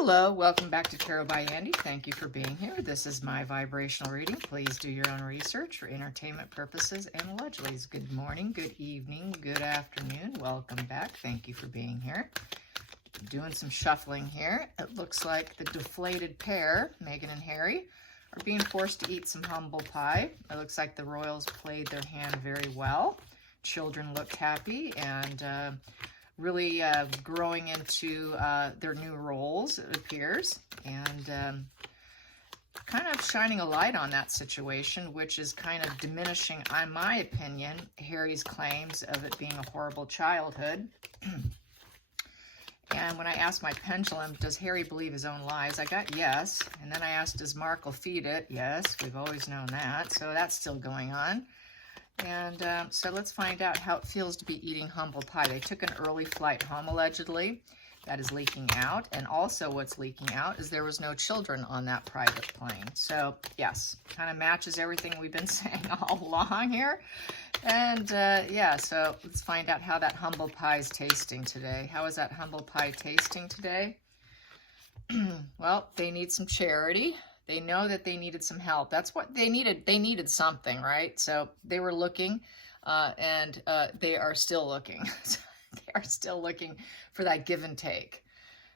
Hello, welcome back to Tarot by Andy. Thank you for being here. This is my vibrational reading. Please do your own research for entertainment purposes and allegedly. Good morning, good evening, good afternoon. Welcome back. Thank you for being here. Doing some shuffling here. It looks like the deflated pair, Meghan and Harry, are being forced to eat some humble pie. It looks like the royals played their hand very well. Children looked happy and really growing into their new roles, it appears, and kind of shining a light on that situation, which is kind of diminishing, in my opinion, Harry's claims of it being a horrible childhood. And when I asked my pendulum, does Harry believe his own lies? I got yes. And then I asked, does Markle feed it? Yes, we've always known that. So that's still going on. And so let's find out how it feels to be eating humble pie. They took an early flight home, allegedly. That is leaking out. And also what's leaking out is there was no children on that private plane. So, yes, kind of matches everything we've been saying all along here. And, yeah, so let's find out how that humble pie is tasting today. How is that humble pie tasting today? Well, they need some charity. They know that they needed some help. That's what they needed. They needed something, right? So they were looking, and they are still looking. They are still looking for that give and take.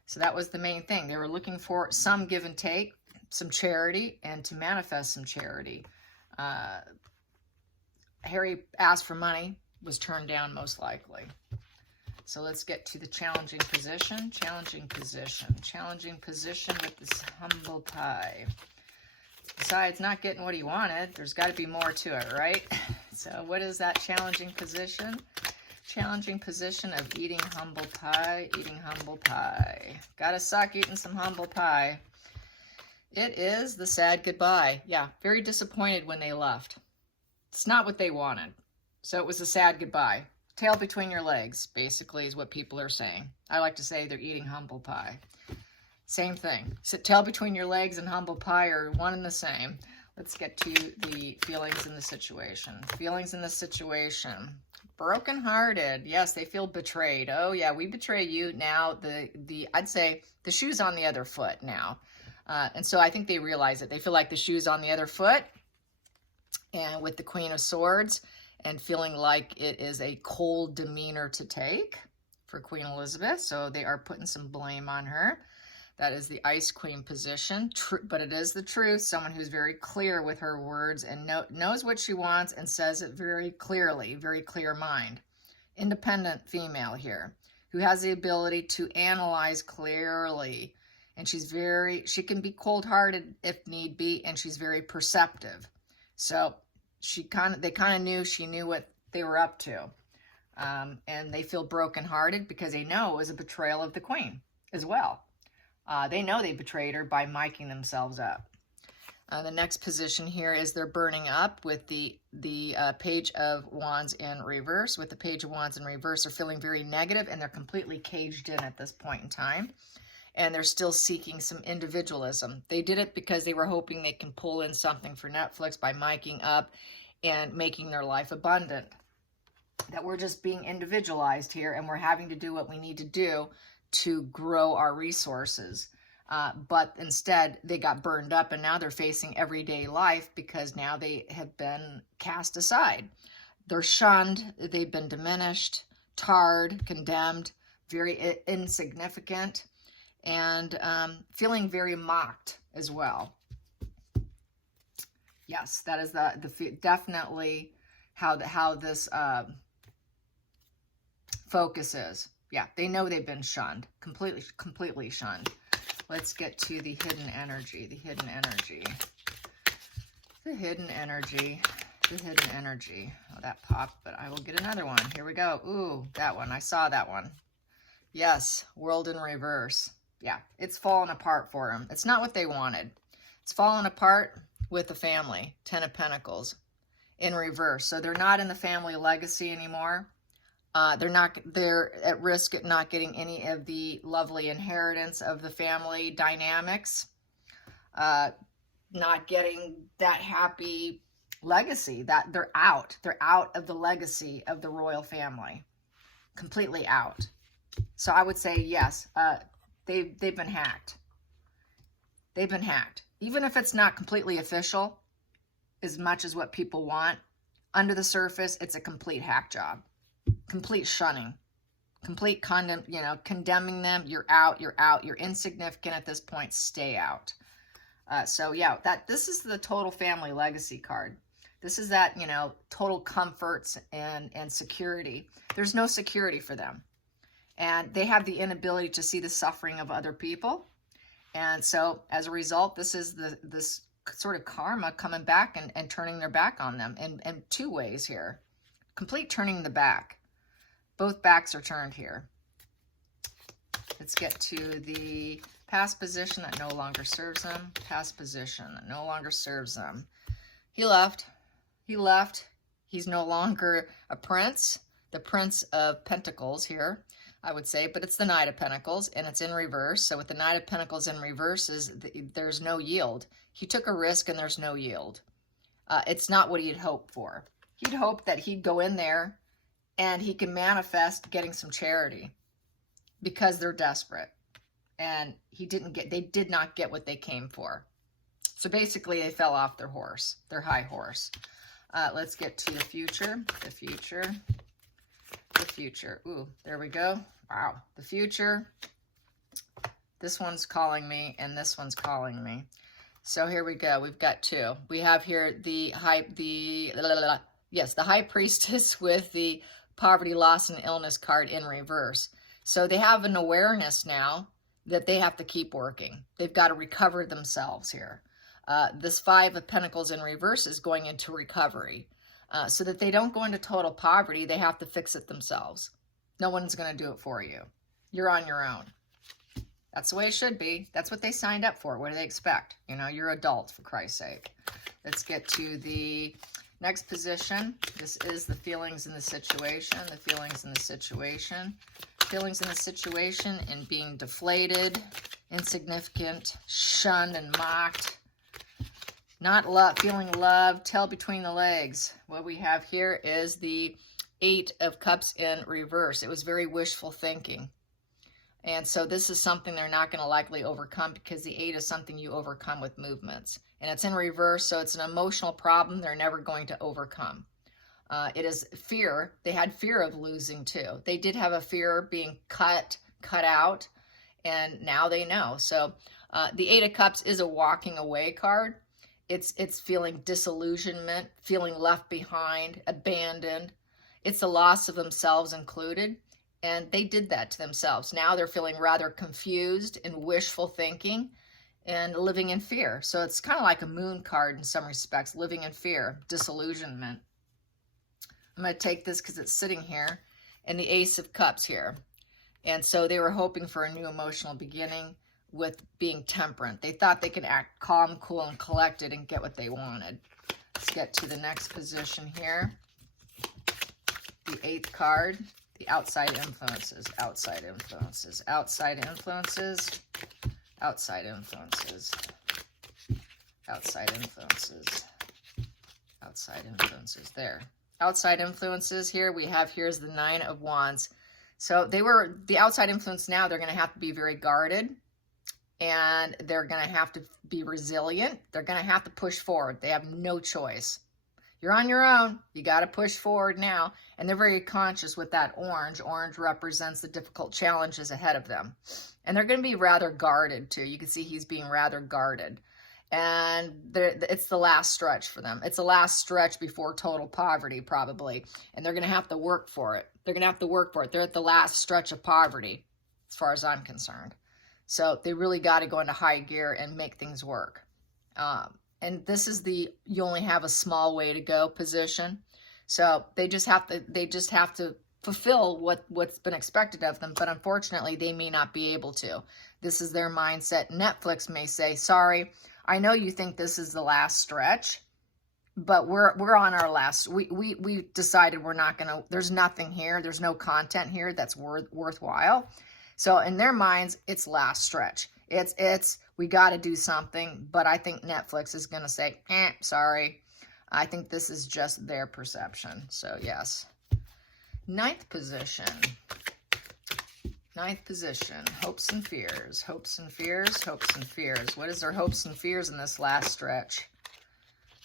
So that was the main thing. They were looking for some give and take, some charity, and to manifest some charity. Harry asked for money, was turned down most likely. So let's get to the challenging position. Challenging position with this humble pie. Besides not getting what he wanted, there's got to be more to it, right? So what is that challenging position? Challenging position of eating humble pie, Gotta suck eating some humble pie. It is the sad goodbye. Yeah, very disappointed when they left. It's not what they wanted. So it was a sad goodbye. Tail between your legs, basically, is what people are saying. I like to say they're eating humble pie. Same thing. So tail between your legs and humble pie are one and the same. Let's get to the feelings in the situation. Feelings in the situation. Brokenhearted. Yes, they feel betrayed. Oh, yeah, we betray you. Now, I'd say the shoe's on the other foot now. And so I think they realize it. They feel like the shoe's on the other foot. And with the Queen of Swords, and feeling like it is a cold demeanor to take for Queen Elizabeth. So they are putting some blame on her. That is the Ice Queen position, but it is the truth. Someone who's very clear with her words and knows what she wants and says it very clearly, very clear mind. Independent female here who has the ability to analyze clearly. And she can be cold-hearted if need be, and she's very perceptive. So they kind of knew she knew what they were up to. And they feel brokenhearted because they know it was a betrayal of the Queen as well. They know they betrayed her by miking themselves up. The next position here is they're burning up with the Page of Wands in reverse. With the Page of Wands in reverse, they're feeling very negative and they're completely caged in at this point in time. And they're still seeking some individualism. They did it because they were hoping they can pull in something for Netflix by miking up and making their life abundant. That we're just being individualized here and we're having to do what we need to do to grow our resources. But instead, they got burned up and now they're facing everyday life because now they have been cast aside. They're shunned, they've been diminished, tarred, condemned, very insignificant, and feeling very mocked as well. Yes, that is definitely how this focus is. Yeah, they know they've been shunned, completely shunned. Let's get to the hidden energy, the hidden energy. Oh, that popped, but I will get another one. Here we go. Ooh, that one. I saw that one. Yes, world in reverse. Yeah, it's fallen apart for them. It's not what they wanted. It's fallen apart with the family. 10 of Pentacles in reverse. So they're not in the family legacy anymore. They're at risk at not getting any of the lovely inheritance of the family dynamics. Not getting that happy legacy. That they're out of the legacy of the royal family. Completely out. So I would say yes, they've been hacked. They've been hacked. Even if it's not completely official, as much as what people want, under the surface, it's a complete hack job. Complete shunning. Complete condemning them. You're out, you're insignificant at this point, stay out. So yeah, this is the total family legacy card. This is that, total comforts and security. There's no security for them. And they have the inability to see the suffering of other people. And so as a result, this is this sort of karma coming back and turning their back on them in two ways here. Complete turning the back. Both backs are turned here. Let's get to the past position that no longer serves them. Past position that no longer serves them. He left. He left. He's no longer a prince. The Prince of Pentacles here, I would say, but it's the Knight of Pentacles, and it's in reverse. So with the Knight of Pentacles in reverse, there's no yield. He took a risk, and there's no yield. It's not what he had hoped for. He'd hoped that he'd go in there, and he can manifest getting some charity because they're desperate. And they did not get what they came for. So basically, they fell off their horse, their high horse. Let's get to the future. The future. Ooh, there we go. Wow. The future. This one's calling me, and this one's calling me. So here we go. We've got two. We have here the High Priestess with the Poverty, Loss, and Illness card in reverse. So they have an awareness now that they have to keep working. They've got to recover themselves here. This Five of Pentacles in reverse is going into recovery. So that they don't go into total poverty, they have to fix it themselves. No one's going to do it for you. You're on your own. That's the way it should be. That's what they signed up for. What do they expect? You're adults, for Christ's sake. Let's get to the next position. This is the feelings in the situation. The feelings in the situation. Feelings in the situation in being deflated, insignificant, shunned and mocked. Not feeling loved, tail between the legs. What we have here is the Eight of Cups in reverse. It was very wishful thinking. And so this is something they're not going to likely overcome, because the Eight is something you overcome with movements. And it's in reverse, so it's an emotional problem they're never going to overcome. It is fear. They had fear of losing too. They did have a fear of being cut out, and now they know. So the Eight of Cups is a walking away card. It's feeling disillusionment, feeling left behind, abandoned. It's the loss of themselves included. And they did that to themselves. Now they're feeling rather confused and wishful thinking and living in fear. So it's kind of like a moon card in some respects, living in fear, disillusionment. I'm going to take this because it's sitting here, and the Ace of Cups here. And so they were hoping for a new emotional beginning with being temperate. They thought they could act calm, cool, and collected and get what they wanted. Let's get to the next position here. The Eighth card, the outside influences, outside influences, outside influences, outside influences, outside influences, outside influences. There. Outside influences here. Here's the Nine of Wands. So the outside influence now, they're going to have to be very guarded. And they're going to have to be resilient. They're going to have to push forward. They have no choice. You're on your own. You got to push forward now. And they're very conscious with that orange. Orange represents the difficult challenges ahead of them. And they're going to be rather guarded too. You can see he's being rather guarded. And it's the last stretch for them. It's the last stretch before total poverty probably. And they're going to have to work for it. They're going to have to work for it. They're at the last stretch of poverty as far as I'm concerned. So they really got to go into high gear and make things work. And this is you only have a small way to go position. So they just have to fulfill what's been expected of them. But unfortunately, they may not be able to. This is their mindset. Netflix may say, sorry, I know you think this is the last stretch, but we're on our last. We decided we're not going to, there's nothing here. There's no content here that's worthwhile. So in their minds, it's last stretch. We got to do something, but I think Netflix is going to say, sorry. I think this is just their perception. So yes. Ninth position. Ninth position, hopes and fears, hopes and fears, hopes and fears. What is their hopes and fears in this last stretch?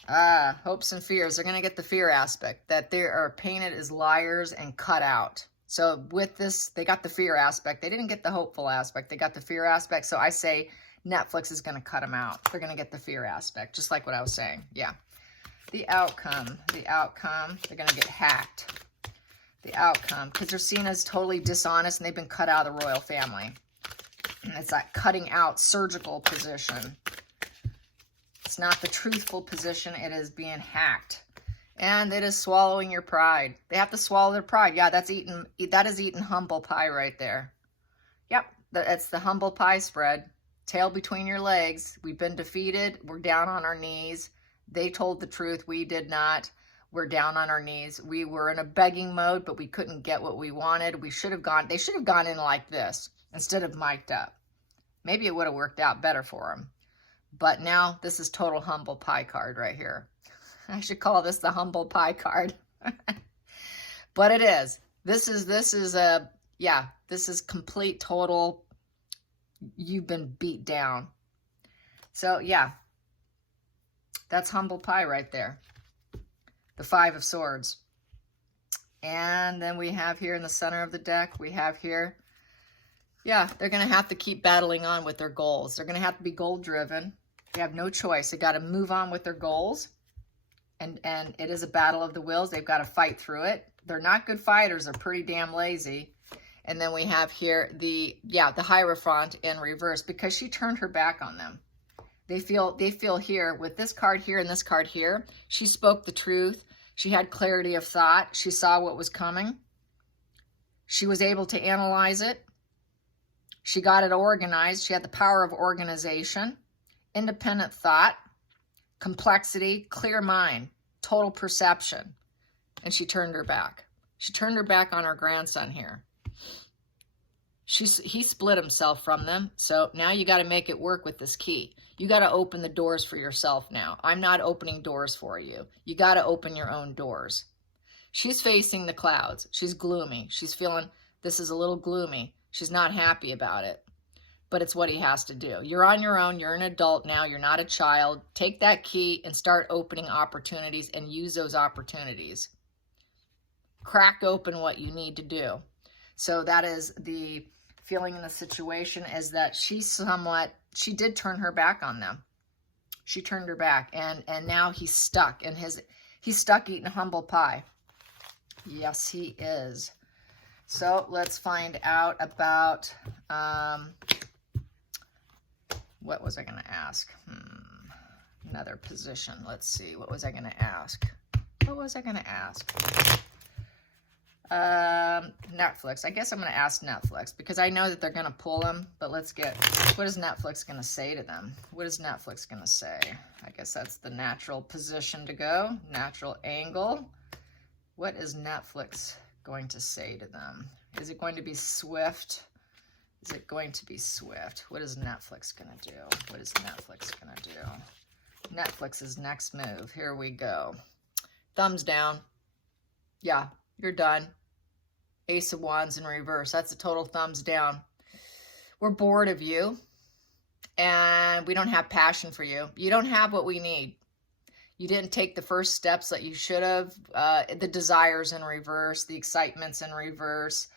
Hopes and fears. They're going to get the fear aspect, that they are painted as liars and cut out. So with this, they got the fear aspect. They didn't get the hopeful aspect. They got the fear aspect. So I say Netflix is going to cut them out. They're going to get the fear aspect, just like what I was saying. Yeah. The outcome, they're going to get hacked. The outcome, because they're seen as totally dishonest and they've been cut out of the royal family. And it's that cutting out surgical position. It's not the truthful position. It is being hacked. And it is swallowing your pride. They have to swallow their pride. Yeah, that is eating humble pie right there. Yep, that's the humble pie spread. Tail between your legs. We've been defeated. We're down on our knees. They told the truth. We did not. We're down on our knees. We were in a begging mode, but we couldn't get what we wanted. They should have gone in like this instead of mic'd up. Maybe it would have worked out better for them. But now this is total humble pie card right here. I should call this the humble pie card. But it is. This is complete total. You've been beat down. So yeah, that's humble pie right there. The Five of Swords. And then we have here in the center of the deck, we have here, yeah, they're going to have to keep battling on with their goals. They're going to have to be goal-driven. They have no choice. They got to move on with their goals. And it is a battle of the wills. They've got to fight through it. They're not good fighters. They're pretty damn lazy. And then we have here the Hierophant in reverse, because she turned her back on them. They feel here with this card here and this card here, she spoke the truth. She had clarity of thought. She saw what was coming. She was able to analyze it. She got it organized. She had the power of organization, independent thought, complexity, clear mind, total perception. And she turned her back. She turned her back on her grandson here. He split himself from them. So now you got to make it work with this key. You got to open the doors for yourself now. I'm not opening doors for you. You got to open your own doors. She's facing the clouds. She's gloomy. She's feeling this is a little gloomy. She's not happy about it. But it's what he has to do. You're on your own. You're an adult now. You're not a child. Take that key and start opening opportunities and use those opportunities. Crack open what you need to do. So that is the feeling in the situation, is that she did turn her back on them. She turned her back, and now he's stuck, and he's stuck eating humble pie. Yes, he is. So let's find out about, what was I going to ask? Another position. Let's see. What was I going to ask? Netflix. I guess I'm going to ask Netflix, because I know that they're going to pull them, but let's get, what is Netflix going to say to them? What is Netflix going to say? I guess that's the natural position to go, natural angle. What is Netflix going to say to them? Is it going to be swift? Is it going to be swift? What is Netflix going to do? What is Netflix going to do? Netflix's next move. Here we go. Thumbs down. Yeah, you're done. Ace of Wands in reverse. That's a total thumbs down. We're bored of you, and we don't have passion for you. You don't have what we need. You didn't take the first steps that you should have. The desires in reverse, the excitement's in reverse,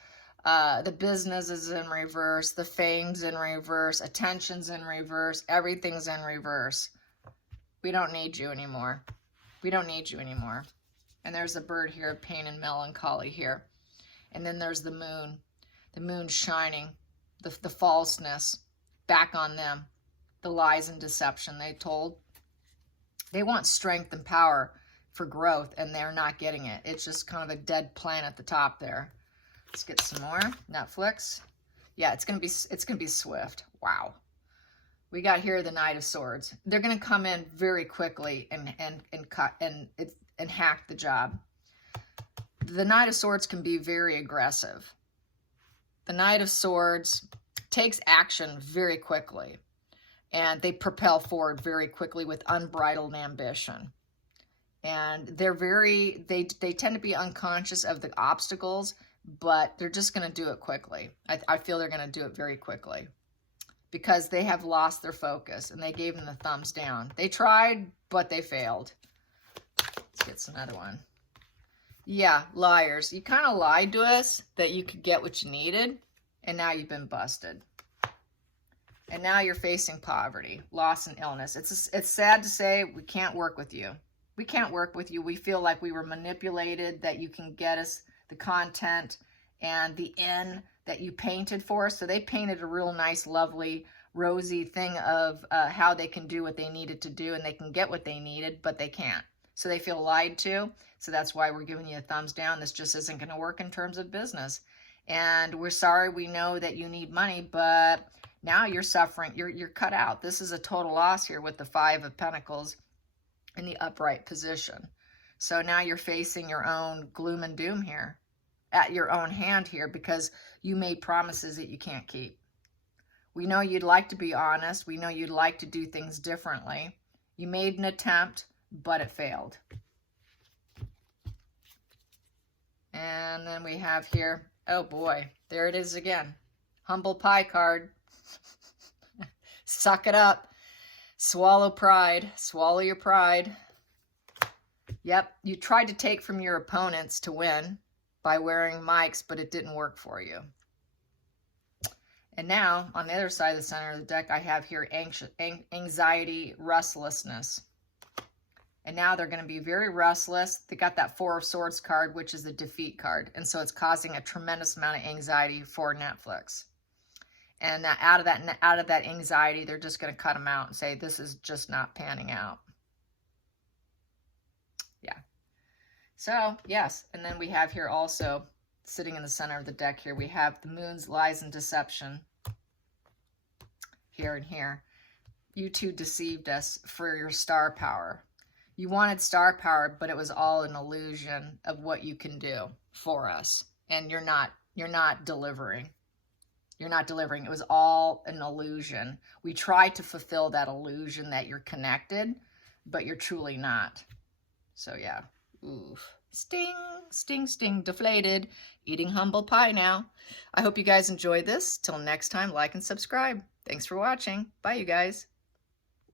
the business is in reverse, the fame's in reverse, attention's in reverse, everything's in reverse. We don't need you anymore. We don't need you anymore. And there's a bird here of pain and melancholy here. And then there's the moon. The moon's shining. The falseness back on them. The lies and deception they told. They want strength and power for growth, and they're not getting it. It's just kind of a dead plant at the top there. Let's get some more. Netflix. Yeah, it's gonna be swift. Wow. We got here the Knight of Swords. They're gonna come in very quickly and cut and hack the job. The Knight of Swords can be very aggressive. The Knight of Swords takes action very quickly, and they propel forward very quickly with unbridled ambition. And they tend to be unconscious of the obstacles, but they're just going to do it quickly. I feel they're going to do it very quickly because they have lost their focus and they gave them the thumbs down. They tried, but they failed. Let's get another one. Yeah, liars. You kind of lied to us that you could get what you needed, and now you've been busted. And now you're facing poverty, loss, and illness. It's sad to say we can't work with you. We can't work with you. We feel like we were manipulated, that you can get us the content and the end that you painted for us. So they painted a real nice, lovely, rosy thing of how they can do what they needed to do and they can get what they needed, but they can't. So they feel lied to. So that's why we're giving you a thumbs down. This just isn't going to work in terms of business. And we're sorry. We know that you need money, but now you're suffering. You're cut out. This is a total loss here with the Five of Pentacles in the upright position. So now you're facing your own gloom and doom here, at your own hand here, because you made promises that you can't keep. We know you'd like to be honest. We know you'd like to do things differently. You made an attempt, but it failed. And then we have here, oh boy, there it is again. Humble pie card. Suck it up. Swallow pride. Swallow your pride. Yep, you tried to take from your opponents to win by wearing mics, but it didn't work for you. And now, on the other side of the center of the deck, I have here anxiety, restlessness. And now they're going to be very restless. They got that Four of Swords card, which is the defeat card. And so it's causing a tremendous amount of anxiety for Netflix. And out of that anxiety, they're just going to cut them out and say, this is just not panning out. Yeah. So, yes. And then we have here also, sitting in the center of the deck here, we have the Moon's lies and deception. Here and here. You two deceived us for your star power. You wanted star power, but it was all an illusion of what you can do for us. And you're not delivering. You're not delivering. It was all an illusion. We tried to fulfill that illusion that you're connected, but you're truly not. So yeah. Oof. Sting, sting, sting, deflated. Eating humble pie now. I hope you guys enjoyed this. Till next time, like and subscribe. Thanks for watching. Bye, you guys.